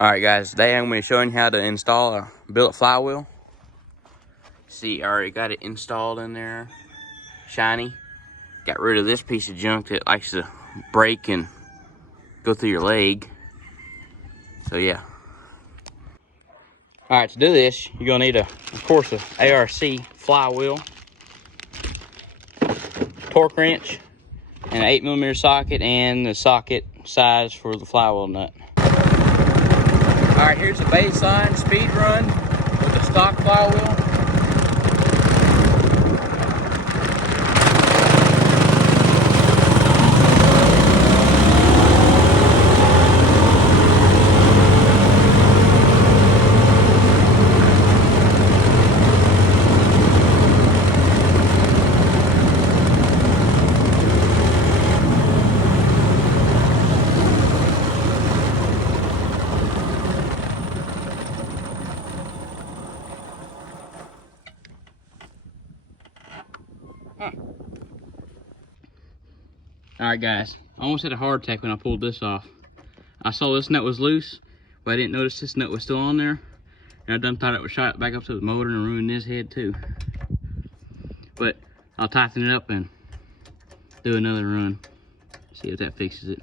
Alright guys, today I'm going to be showing you how to install a billet flywheel. See, I already got it installed in there, shiny. Got rid of this piece of junk that likes to break and go through your leg. So yeah. Alright, to do this, you're going to need, of course, a ARC flywheel, torque wrench, and an 8mm socket, and the socket size for the flywheel nut. Alright, here's a baseline speed run with the stock flywheel. Alright guys, I almost had a heart attack when I pulled this off. I saw this nut was loose, but I didn't notice this nut was still on there. And I done thought it would shot back up to the motor and ruin this head too. But I'll tighten it up and do another run. See if that fixes it.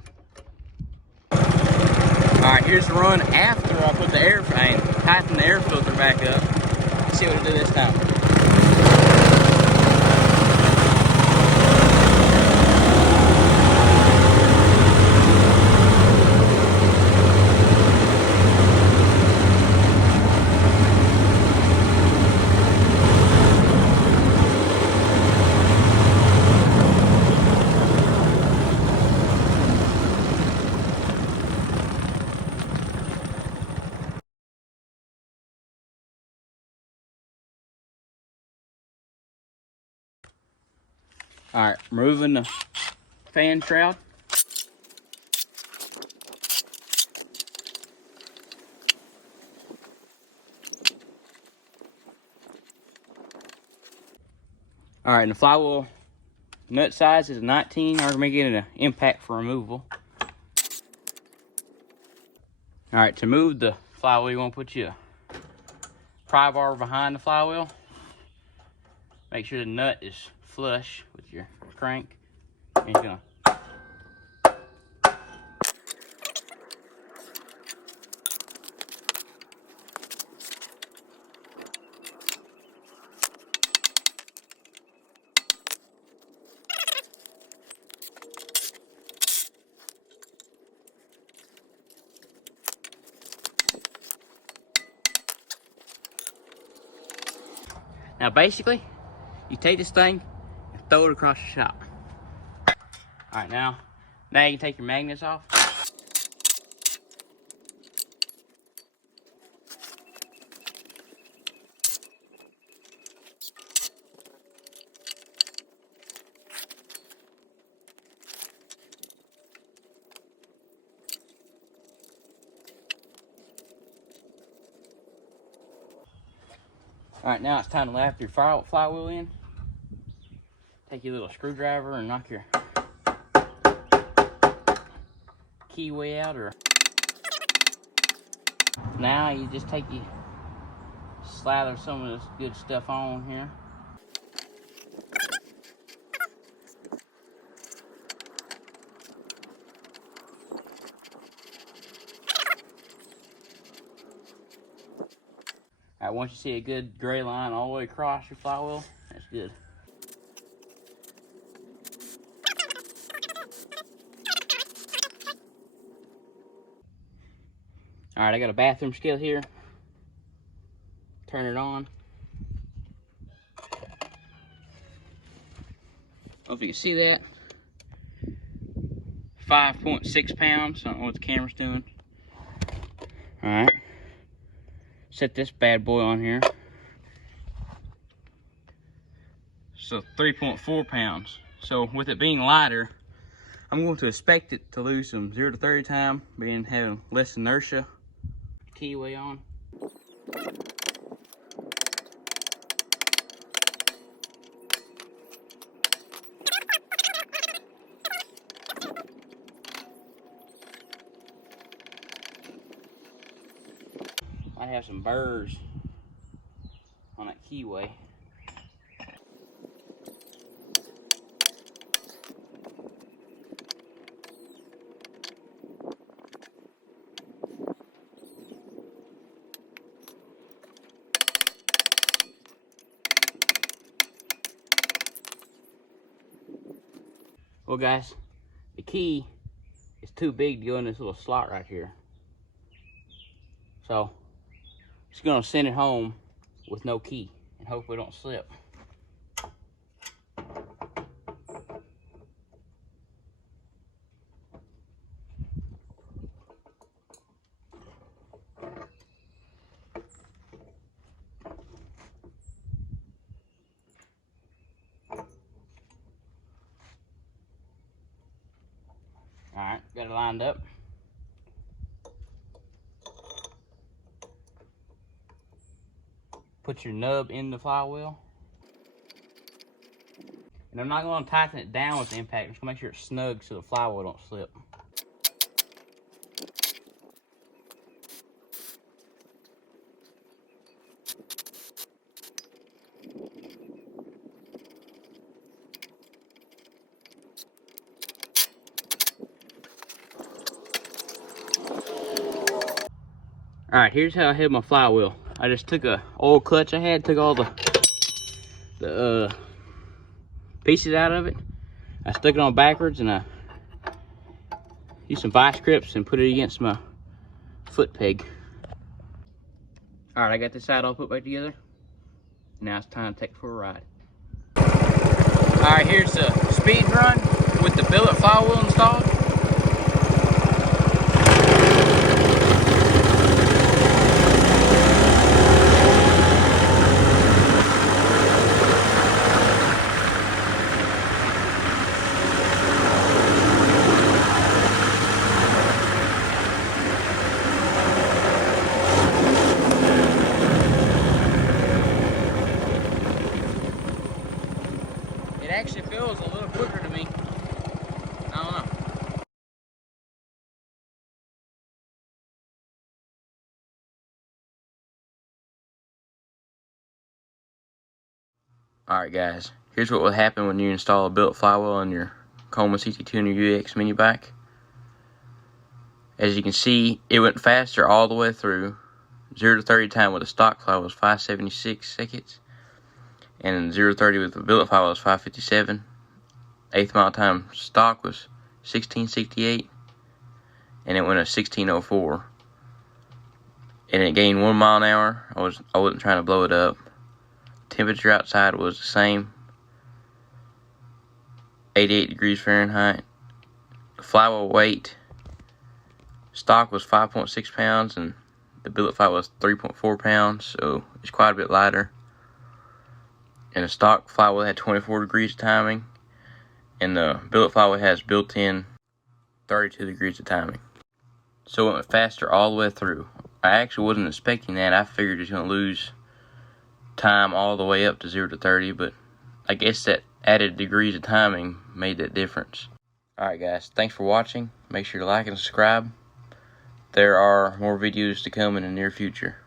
Alright, here's the run after I put the tighten the air filter back up. Let's see what it'll do this time. Alright, removing the fan shroud. Alright, and the flywheel nut size is 19. I'm going to get an impact for removal. Alright, to move the flywheel, you want to put your pry bar behind the flywheel. Make sure the nut is flush with your crank. And you're going to now basically, you take this thing and throw it across the shop. Alright, now you can take your magnets off. Alright, now it's time to lap your flywheel in. Take your little screwdriver and knock your keyway out. Now you just slather some of this good stuff on here. Alright, once you see a good gray line all the way across your flywheel, that's good. Alright, I got a bathroom skillet here. Turn it on. I don't know if you can see that. 5.6 pounds. I don't know what the camera's doing. Alright. Set this bad boy on here. So 3.4 pounds. So with it being lighter, I'm going to expect it to lose some 0 to 30 time, having less inertia. Keyway on. Might have some burrs on that keyway. Well guys, the key is too big to go in this little slot right here. So, just gonna send it home with no key and hope we don't slip. Alright, got it lined up. Put your nub in the flywheel. And I'm not going to tighten it down with the impact. I'm just going to make sure it's snug so the flywheel don't slip. Alright, here's how I held my flywheel. I just took a old clutch I had, took all the pieces out of it. I stuck it on backwards and I used some vice grips and put it against my foot peg. Alright, I got this side all put back together. Now it's time to take it for a ride. Alright, here's the speed run with the billet flywheel installed. It actually feels a little quicker to me. I don't know. Alright guys, here's what will happen when you install a billet flywheel on your Coleman CT200 UX mini bike. As you can see, it went faster all the way through. 0 to 30 time with a stock flywheel was 576 seconds. And 0 to 30 with the billet flywheel was 557. 8th mile time stock was 1668. And it went at 1604. And it gained 1 mile an hour. I wasn't trying to blow it up. Temperature outside was the same, 88 degrees Fahrenheit. The flywheel weight, stock was 5.6 pounds and the billet flywheel was 3.4 pounds, so it's quite a bit lighter. And the stock flywheel had 24 degrees of timing, and the billet flywheel has built-in 32 degrees of timing. So it went faster all the way through. I actually wasn't expecting that. I figured it was going to lose time all the way up to 0 to 30, but I guess that added degrees of timing made that difference. Alright guys, thanks for watching. Make sure to like and subscribe. There are more videos to come in the near future.